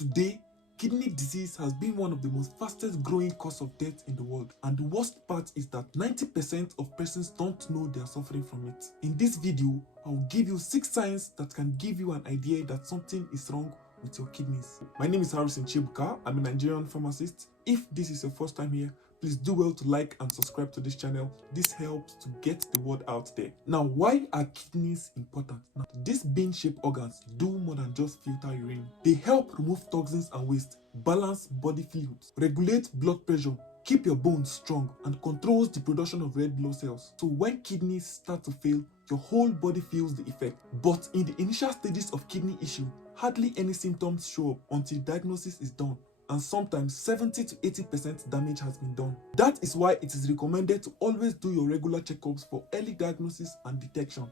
Today, kidney disease has been one of the most fastest growing cause of death in the world, and the worst part is that 90% of persons don't know they are suffering from it. In this video, I will give you 6 signs that can give you an idea that something is wrong with your kidneys. My name is Harrison Chibuka. I'm a Nigerian pharmacist. If this is your first time here, please do well to like and subscribe to this channel. This helps to get the word out there. Now, why are kidneys important? Now, these bean-shaped organs do more than just filter urine. They help remove toxins and waste, balance body fluids, regulate blood pressure, keep your bones strong, and controls the production of red blood cells. So when kidneys start to fail, your whole body feels the effect. But in the initial stages of kidney issue, hardly any symptoms show up until diagnosis is done, and sometimes 70 to 80% damage has been done. That is why it is recommended to always do your regular checkups for early diagnosis and detection.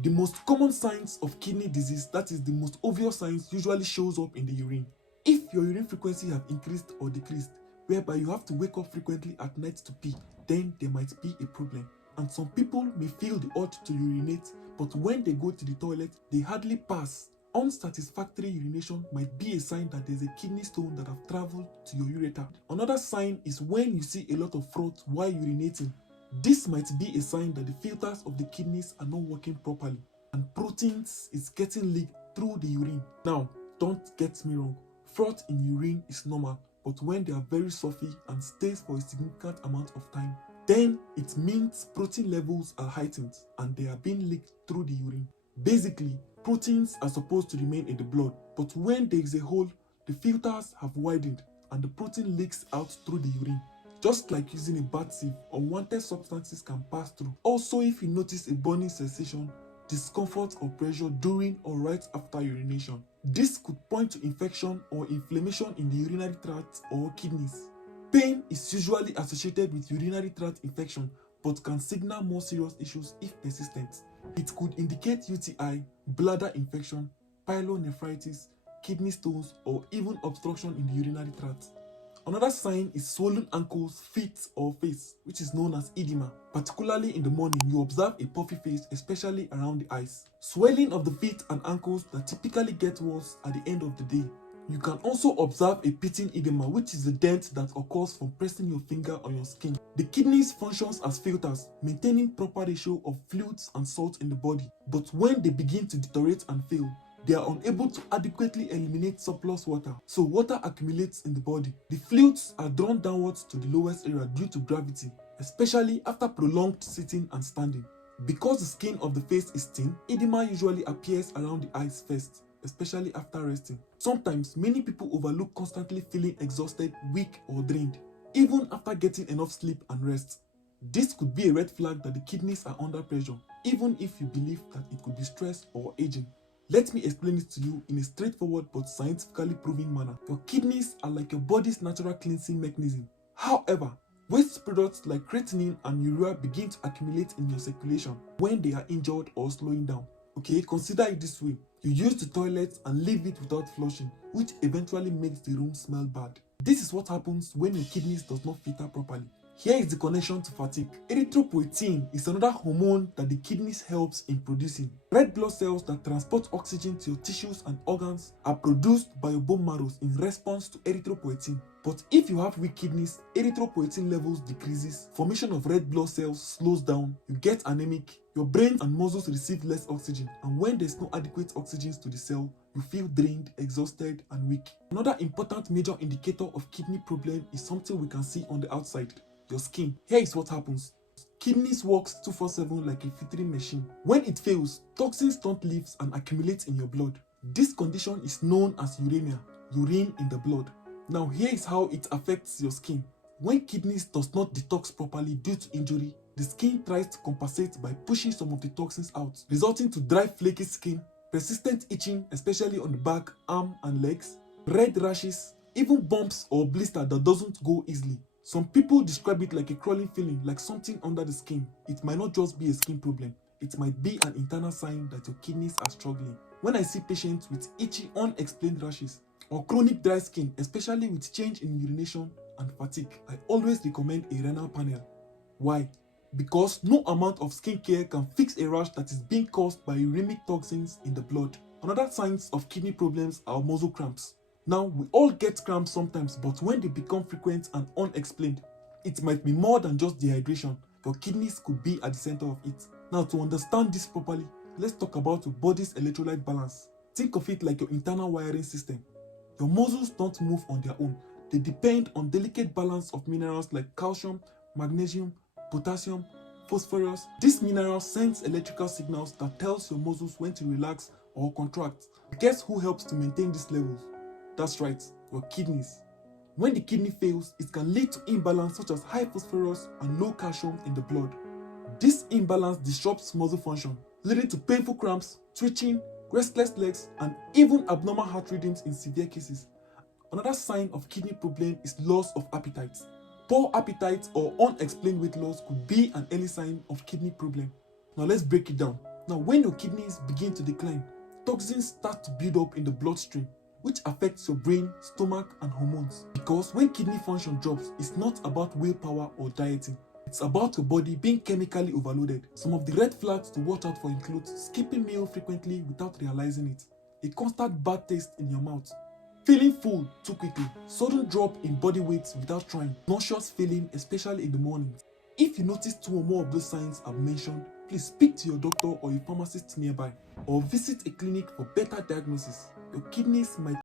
The most common signs of kidney disease, that is the most obvious signs, usually shows up in the urine. If your urine frequency have increased or decreased, whereby you have to wake up frequently at night to pee, then there might be a problem. And some people may feel the urge to urinate, but when they go to the toilet, they hardly pass. Unsatisfactory urination might be a sign that there's a kidney stone that have traveled to your ureter. Another sign is when you see a lot of froth while urinating. This might be a sign that the filters of the kidneys are not working properly and proteins is getting leaked through the urine. Now, don't get me wrong, froth in urine is normal, but when they are very soapy and stays for a significant amount of time, then it means protein levels are heightened and they are being leaked through the urine. Basically, proteins are supposed to remain in the blood, but when there is a hole, the filters have widened and the protein leaks out through the urine. Just like using a bad sieve, unwanted substances can pass through. Also, if you notice a burning sensation, discomfort or pressure during or right after urination, this could point to infection or inflammation in the urinary tract or kidneys. Pain is usually associated with urinary tract infection, but can signal more serious issues if persistent. It could indicate UTI, bladder infection, pyelonephritis, kidney stones, or even obstruction in the urinary tract. Another sign is swollen ankles, feet, or face, which is known as edema. Particularly in the morning, you observe a puffy face, especially around the eyes. Swelling of the feet and ankles that typically get worse at the end of the day. You can also observe a pitting edema, which is a dent that occurs from pressing your finger on your skin. The kidneys functions as filters, maintaining proper ratio of fluids and salt in the body. But when they begin to deteriorate and fail, they are unable to adequately eliminate surplus water, so water accumulates in the body. The fluids are drawn downwards to the lowest area due to gravity, especially after prolonged sitting and standing. Because the skin of the face is thin, edema usually appears around the eyes first, especially after resting. Sometimes many people overlook constantly feeling exhausted, weak, or drained, even after getting enough sleep and rest. This could be a red flag that the kidneys are under pressure, even if you believe that it could be stress or aging. Let me explain it to you in a straightforward but scientifically proven manner. Your kidneys are like your body's natural cleansing mechanism. However, waste products like creatinine and urea begin to accumulate in your circulation when they are injured or slowing down. Okay, consider it this way. You use the toilet and leave it without flushing, which eventually makes the room smell bad. This is what happens when your kidneys does not filter properly. Here is the connection to fatigue. Erythropoietin is another hormone that the kidneys helps in producing. Red blood cells that transport oxygen to your tissues and organs are produced by your bone marrows in response to erythropoietin. But if you have weak kidneys, erythropoietin levels decreases, formation of red blood cells slows down, you get anemic, your brain and muscles receive less oxygen, and when there's no adequate oxygen to the cell, you feel drained, exhausted, and weak. Another important major indicator of kidney problem is something we can see on the outside. Your skin. Here is what happens. Kidneys works 24/7 like a filtering machine. When it fails, toxins don't leave and accumulate in your blood. This condition is known as uremia, urine in the blood. Now here is how it affects your skin. When kidneys does not detox properly due to injury, the skin tries to compensate by pushing some of the toxins out, resulting to dry flaky skin, persistent itching especially on the back, arm and legs, red rashes, even bumps or blister that doesn't go easily. Some people describe it like a crawling feeling, like something under the skin. It might not just be a skin problem. It might be an internal sign that your kidneys are struggling. When I see patients with itchy, unexplained rashes or chronic dry skin, especially with change in urination and fatigue, I always recommend a renal panel. Why? Because no amount of skincare can fix a rash that is being caused by uremic toxins in the blood. Another signs of kidney problems are muscle cramps. Now, we all get cramps sometimes, but when they become frequent and unexplained, it might be more than just dehydration. Your kidneys could be at the center of it. Now, to understand this properly, let's talk about your body's electrolyte balance. Think of it like your internal wiring system. Your muscles don't move on their own. They depend on delicate balance of minerals like calcium, magnesium, potassium, phosphorus. These minerals send electrical signals that tells your muscles when to relax or contract. Guess who helps to maintain these levels? That's right, your kidneys. When the kidney fails, it can lead to imbalance such as high phosphorus and low calcium in the blood. This imbalance disrupts muscle function, leading to painful cramps, twitching, restless legs, and even abnormal heart rhythms in severe cases. Another sign of kidney problem is loss of appetite. Poor appetite or unexplained weight loss could be an early sign of kidney problem. Now let's break it down. Now when your kidneys begin to decline, toxins start to build up in the bloodstream, which affects your brain, stomach, and hormones. Because when kidney function drops, it's not about willpower or dieting. It's about your body being chemically overloaded. Some of the red flags to watch out for include skipping meals frequently without realizing it, a constant bad taste in your mouth, feeling full too quickly, sudden drop in body weight without trying, nauseous feeling especially in the morning. If you notice 2 or more of those signs I've mentioned, please speak to your doctor or a pharmacist nearby, or visit a clinic for better diagnosis. Your kidneys might